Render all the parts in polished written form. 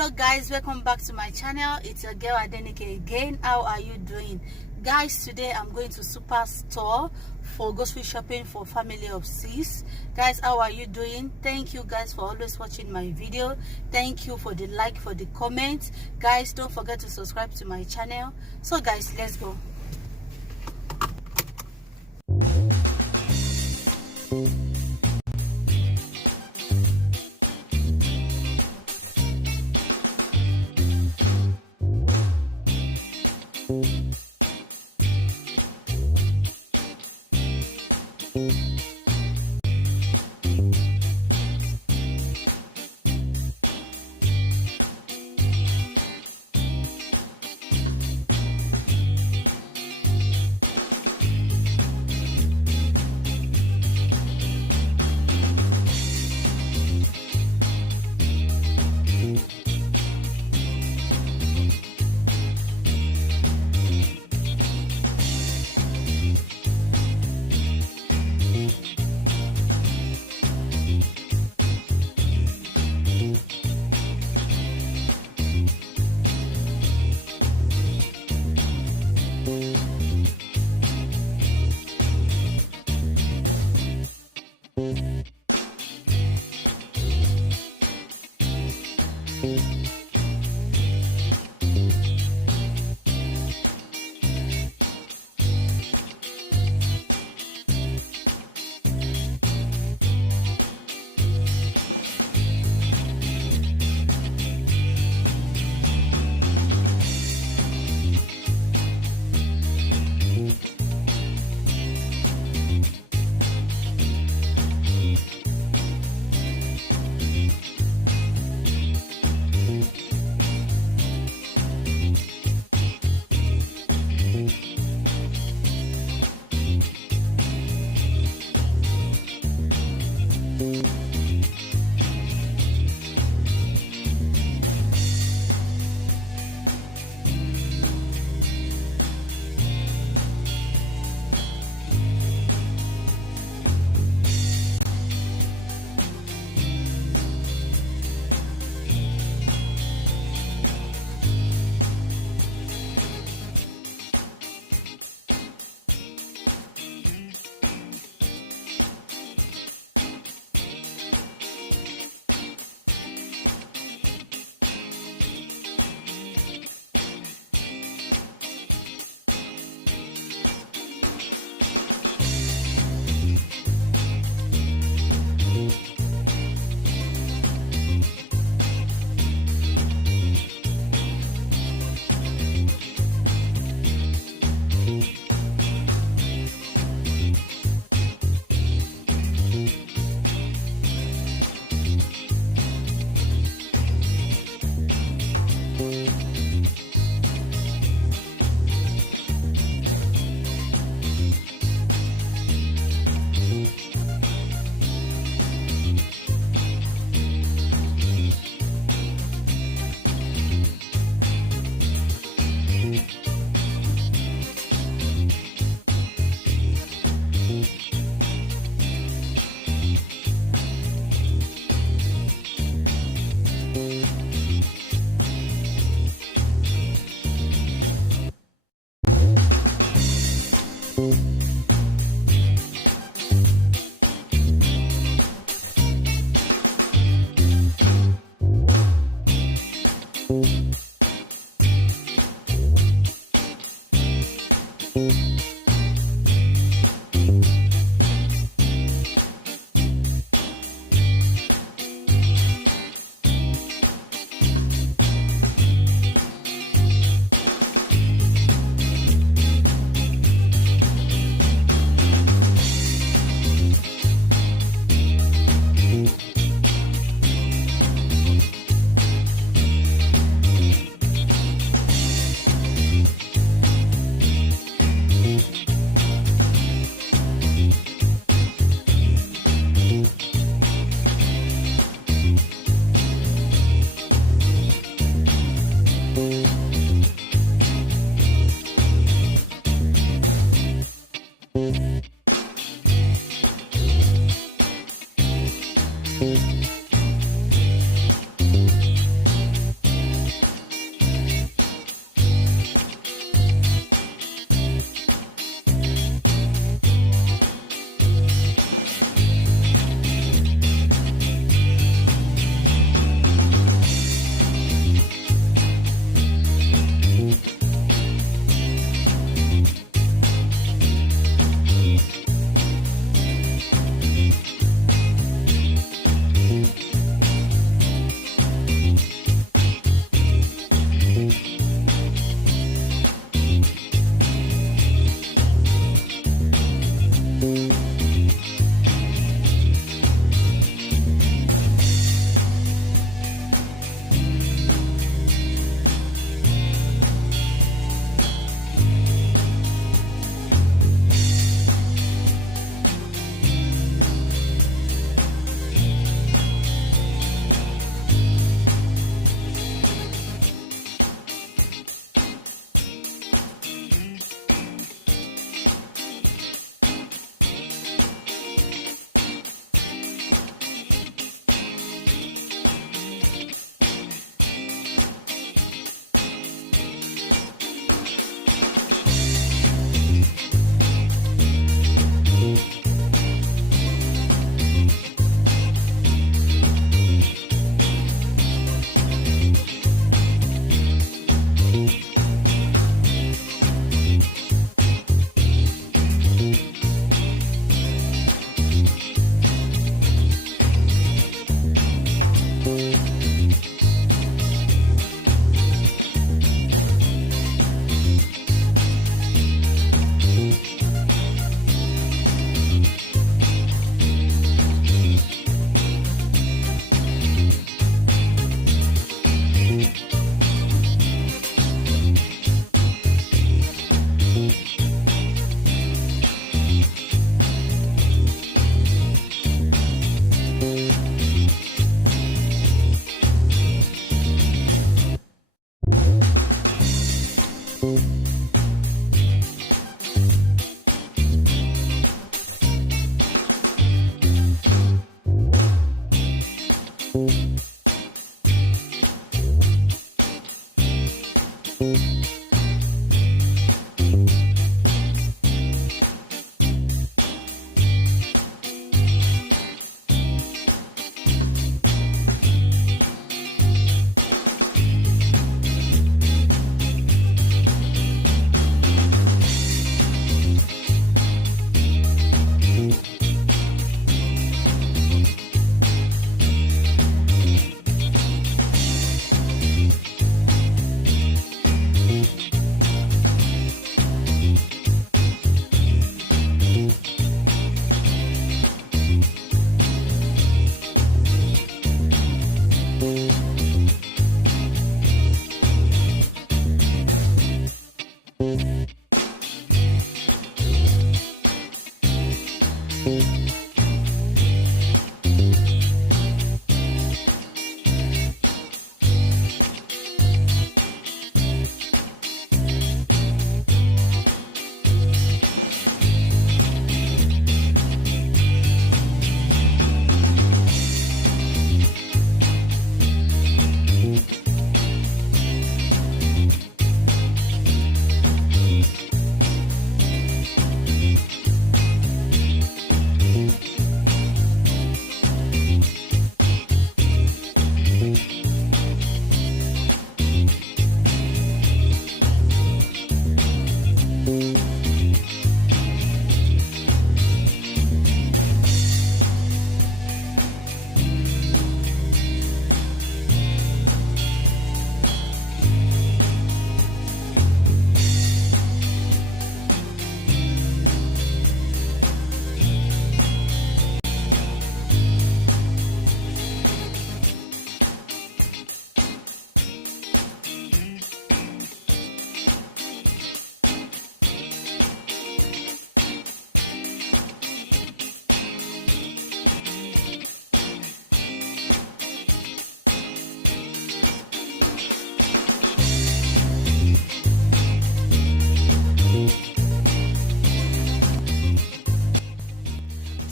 Hello guys, welcome back to my channel. It's your girl Adenike again. How are you doing, guys? Today I'm going to Superstore for grocery shopping for family of 6. Guys, how are you doing? Thank you guys for always watching my video. Thank you for the like, for the comment. Guys, don't forget to subscribe to my channel. So guys, let's go.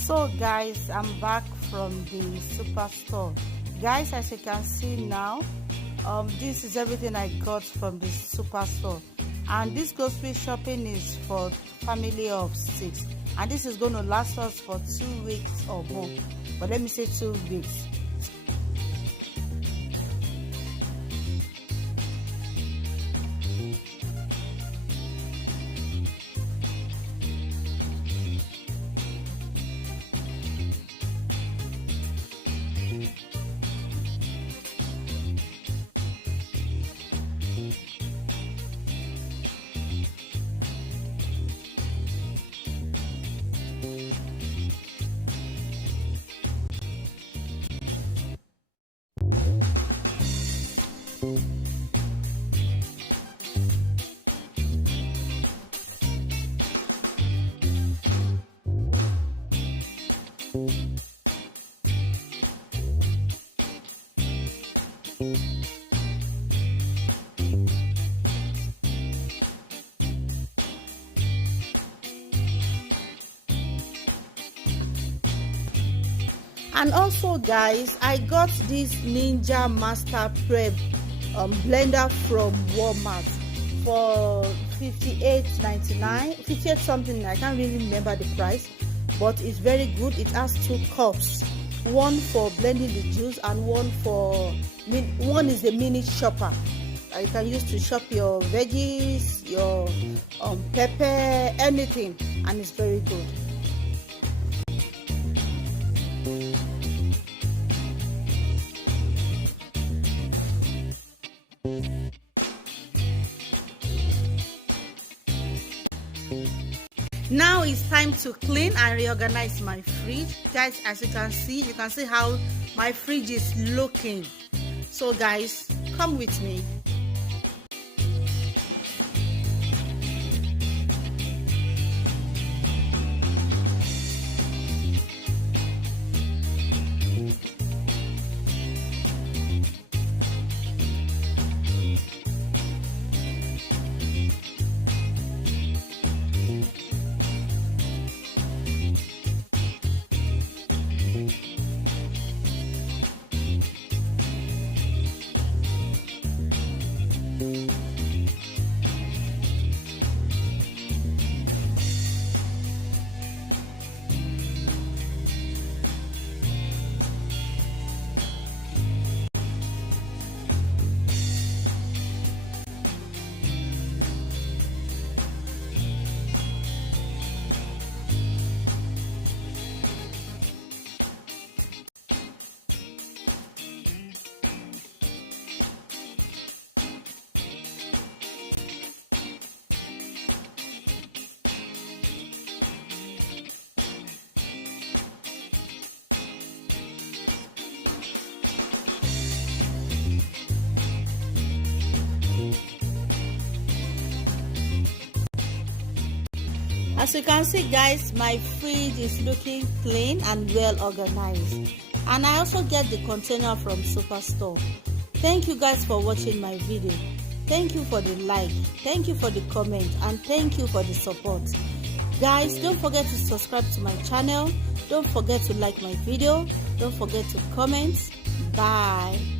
So guys, I'm back from the superstore. Guys, as you can see now, this is everything I got from the superstore, and this grocery shopping is for family of 6, and this is going to last us for 2 weeks or more, but let me say 2 weeks. And also guys, I got this Ninja Master Prep blender from Walmart for $58.99, 58 something. I can't really remember the price, but it's very good. It has 2 cups, one for blending the juice and one is a mini chopper. You can use to chop your veggies, your pepper, anything, and it's very good. Now it's time to clean and reorganize my fridge. Guys, as you can see how my fridge is looking. So guys, come with me. As you can see, guys, my fridge is looking clean and well organized. And I also get the container from Superstore. Thank you guys for watching my video. Thank you for the like, thank you for the comment, and thank you for the support. Guys, don't forget to subscribe to my channel. Don't forget to like my video. Don't forget to comment. Bye.